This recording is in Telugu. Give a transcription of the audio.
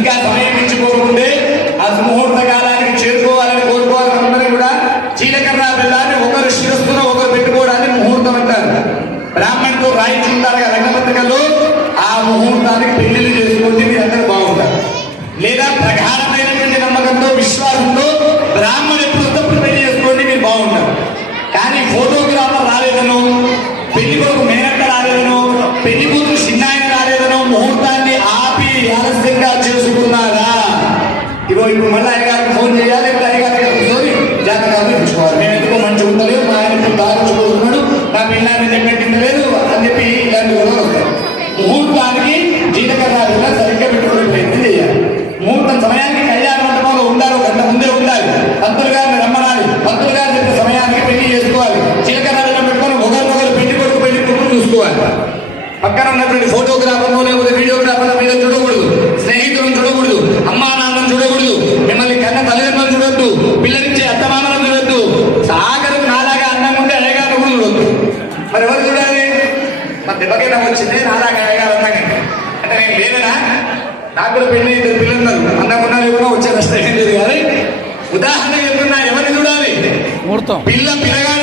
ఇంకా సమయం ఇచ్చుకోకుంటే ఆ ముహూర్త కాలానికి చేరుకోవాలని కోరుకోవాలి. అందరూ కూడా జీలకర్ర బెల్లాన్ని ఒకరు శిరస్సులో ఒకరు పెట్టుకోవడాన్ని ముహూర్తం అంటారు. బ్రాహ్మణుతో రాయించుకుంటారు కదా రంగపత్రికల్లో, ఆ ముహూర్తానికి పెళ్లిళ్ళు చేసుకోండి, మీరందరూ బాగుంటారు. లేదా ప్రగాఢమైనటువంటి నమ్మకంతో విశ్వాసంతో బ్రాహ్మణుడు ఎప్పుడు వస్తప్పుడు పెళ్లి చేసుకోండి, మీరు బాగుంటారు. కానీ ఫోటోగ్రాఫర్ రాలేదనో, పెళ్లి కొడుకు మేనత్త రాలేదనో, పెళ్లి కూతురు చిన్నాయన రాలేదనో ముహూర్తాన్ని ఆపి ఆలస్యంగా చేసుకున్నారా? ఇప్పుడు మళ్ళీ అయ్యగారికి ఫోన్ చేయాలి, ఇప్పుడు అయ్యగారి కూర్చొని జాతకాలు తెచ్చుకోవాలి. నేను ఎందుకో మంచి ఉండలేదు, మా ఆయన ఇప్పుడు దాచుకుంటున్నాడు, నా పిల్లాన్ని చెప్పేట్టిందలేదు అని చెప్పి ఇలాంటి గొడవలు వస్తాయి. ముహూర్తానికి జీలకర్ర సరిగ్గా పెట్టుకునే ప్రయత్నం చేయాలి. ముహూర్తం సమయానికి కళ్యాణ మండపంలో ఉండాలి, ఒక గంట ముందే ఉండాలి. పంతులు గారిని రమ్మనాలి, పంతులు గారు చెప్పిన సమయానికి పెళ్లి చేసుకోవాలి. జీలకర్ర పెట్టుకొని ఒకరినొకరు పెళ్లి కొడుకు పెళ్లి కొడుకు చూసుకోవాలి. పక్కన ఉన్నటువంటి ఫోటోగ్రాఫర్లో లేకపోతే వీడియోగ్రాఫర్ల మీద చూడకూడదు, స్నేహితులను చూడకూడదు, అమ్మా నాన్నలను చూడకూడదు, మిమ్మల్ని కన్న తల్లిదండ్రులను చూడొద్దు, పిల్లలిచ్చే అత్తమామలను చూడొద్దు, సాగరం నాలాగా అందంగా ఉంటే అయ్యగారు కూడా చూడొద్దు. మరి ఎవరు చూడాలి? మరి దెబ్బకైనా వచ్చింది నాలాగా అయ్యగారు అందంగా అంటే నేను లేదనా? నాకు కూడా పెళ్లి ఇద్దరు పిల్లలున్నారు, అందంగా ఉన్నారు కూడా వచ్చే నష్టం ఏం లేదు. కానీ ఉదాహరణ చెప్తున్నా, ఎవరిని చూడాలి? పిల్ల పిల్లగాని